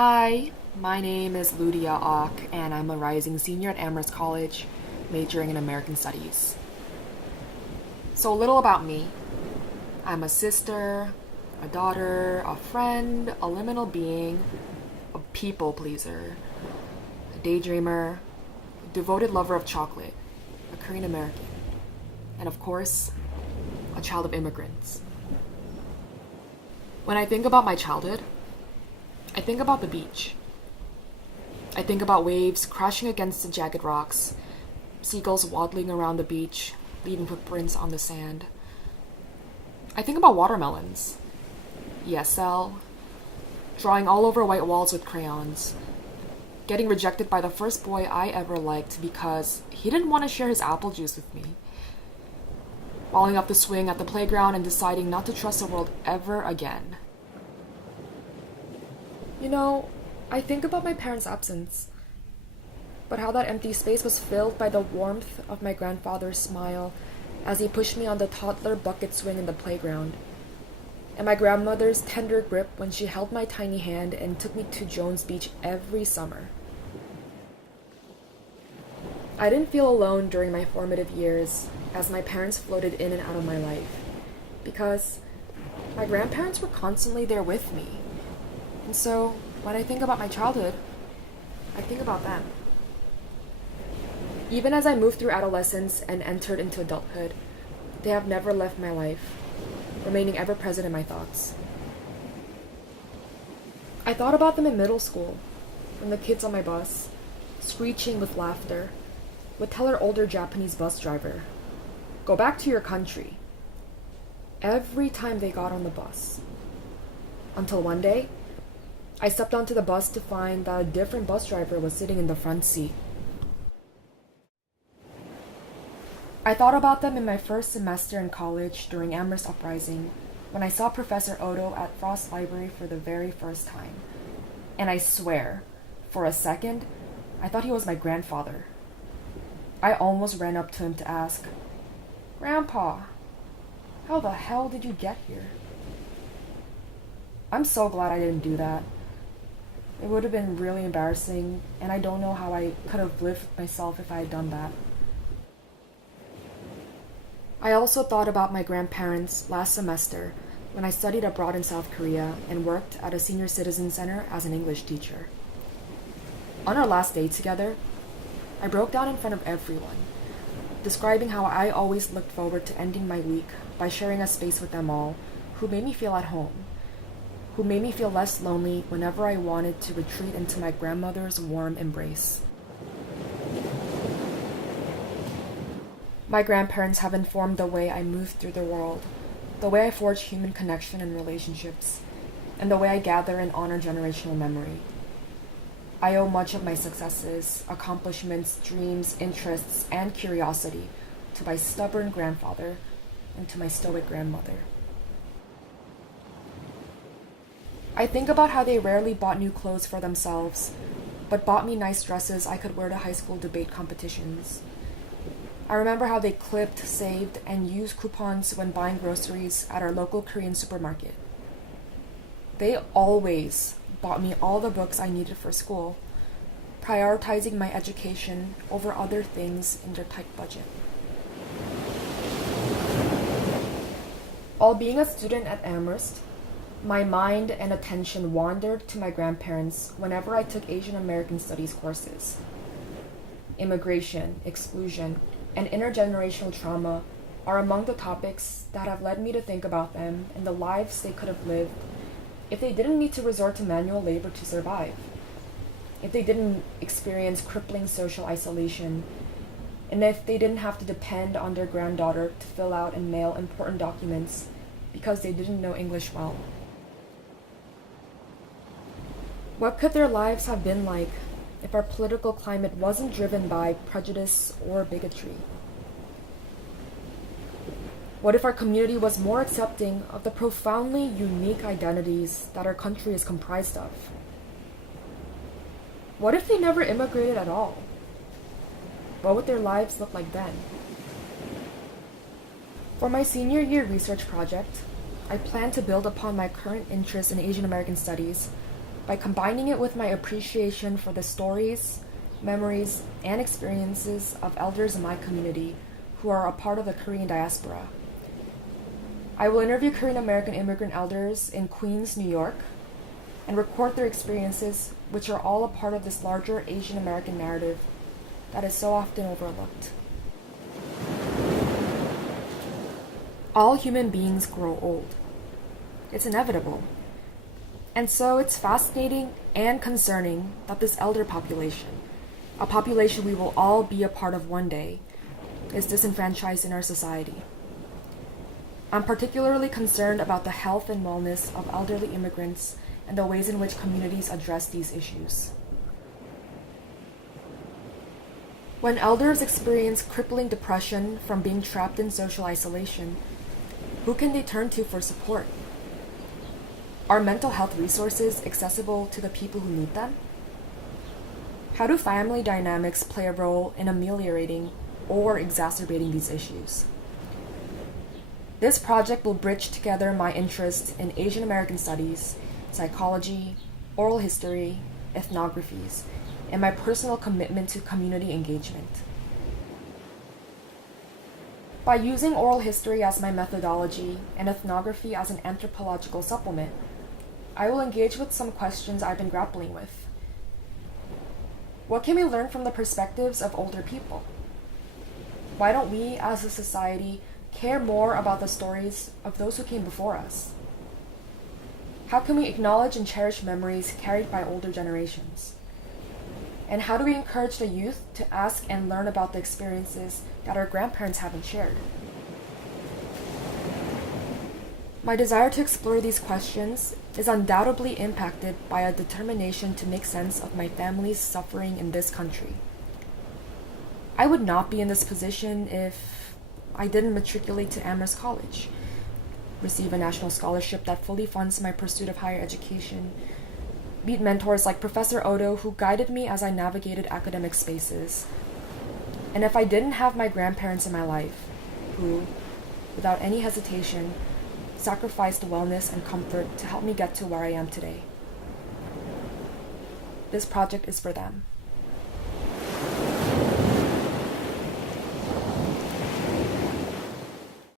Hi, my name is Ludia Ock, and I'm a rising senior at Amherst College, majoring in American Studies. So, a little about me. I'm a sister, a daughter, a friend, a liminal being, a people pleaser, a daydreamer, a devoted lover of chocolate, a Korean American, and of course, a child of immigrants. When I think about my childhood, I think about the beach. I think about waves crashing against the jagged rocks, seagulls waddling around the beach, leaving footprints on the sand. I think about watermelons, ESL, drawing all over white walls with crayons, getting rejected by the first boy I ever liked because he didn't want to share his apple juice with me, falling off the swing at the playground and deciding not to trust the world ever again. You know, I think about my parents' absence, but how that empty space was filled by the warmth of my grandfather's smile as he pushed me on the toddler bucket swing in the playground, and my grandmother's tender grip when she held my tiny hand and took me to Jones Beach every summer. I didn't feel alone during my formative years as my parents floated in and out of my life, because my grandparents were constantly there with me. And so, when I think about my childhood, I think about them. Even as I moved through adolescence and entered into adulthood, they have never left my life, remaining ever present in my thoughts. I thought about them in middle school, when the kids on my bus, screeching with laughter, would tell our older Japanese bus driver, "Go back to your country," every time they got on the bus. Until one day, I stepped onto the bus to find that a different bus driver was sitting in the front seat. I thought about them in my first semester in college during Amherst Uprising, when I saw Professor Odo at Frost Library for the very first time. And I swear, for a second, I thought he was my grandfather. I almost ran up to him to ask, "Grandpa, how the hell did you get here?" I'm so glad I didn't do that. It would have been really embarrassing, and I don't know how I could have lived with myself if I had done that. I also thought about my grandparents last semester when I studied abroad in South Korea and worked at a senior citizen center as an English teacher. On our last day together, I broke down in front of everyone, describing how I always looked forward to ending my week by sharing a space with them all, who made me feel at home, who made me feel less lonely whenever I wanted to retreat into my grandmother's warm embrace. My grandparents have informed the way I move through the world, the way I forge human connection and relationships, and the way I gather and honor generational memory. I owe much of my successes, accomplishments, dreams, interests, and curiosity to my stubborn grandfather and to my stoic grandmother. I think about how they rarely bought new clothes for themselves, but bought me nice dresses I could wear to high school debate competitions. I remember how they clipped, saved, and used coupons when buying groceries at our local Korean supermarket. They always bought me all the books I needed for school, prioritizing my education over other things in their tight budget. While being a student at Amherst, my mind and attention wandered to my grandparents whenever I took Asian American Studies courses. Immigration, exclusion, and intergenerational trauma are among the topics that have led me to think about them and the lives they could have lived if they didn't need to resort to manual labor to survive, if they didn't experience crippling social isolation, and if they didn't have to depend on their granddaughter to fill out and mail important documents because they didn't know English well. What could their lives have been like if our political climate wasn't driven by prejudice or bigotry? What if our community was more accepting of the profoundly unique identities that our country is comprised of? What if they never immigrated at all? What would their lives look like then? For my senior year research project, I plan to build upon my current interest in Asian American studies by combining it with my appreciation for the stories, memories, and experiences of elders in my community who are a part of the Korean diaspora. I will interview Korean American immigrant elders in Queens, New York, and record their experiences, which are all a part of this larger Asian American narrative that is so often overlooked. All human beings grow old. It's inevitable. And so it's fascinating and concerning that this elder population, a population we will all be a part of one day, is disenfranchised in our society. I'm particularly concerned about the health and wellness of elderly immigrants and the ways in which communities address these issues. When elders experience crippling depression from being trapped in social isolation, who can they turn to for support? Are mental health resources accessible to the people who need them? How do family dynamics play a role in ameliorating or exacerbating these issues? This project will bridge together my interest in Asian American studies, psychology, oral history, ethnographies, and my personal commitment to community engagement. By using oral history as my methodology and ethnography as an anthropological supplement, I will engage with some questions I've been grappling with. What can we learn from the perspectives of older people? Why don't we, as a society, care more about the stories of those who came before us? How can we acknowledge and cherish memories carried by older generations? And how do we encourage the youth to ask and learn about the experiences that our grandparents haven't shared? My desire to explore these questions is undoubtedly impacted by a determination to make sense of my family's suffering in this country. I would not be in this position if I didn't matriculate to Amherst College, receive a national scholarship that fully funds my pursuit of higher education, meet mentors like Professor Odo who guided me as I navigated academic spaces, and if I didn't have my grandparents in my life, who, without any hesitation, sacrificed wellness and comfort to help me get to where I am today. This project is for them.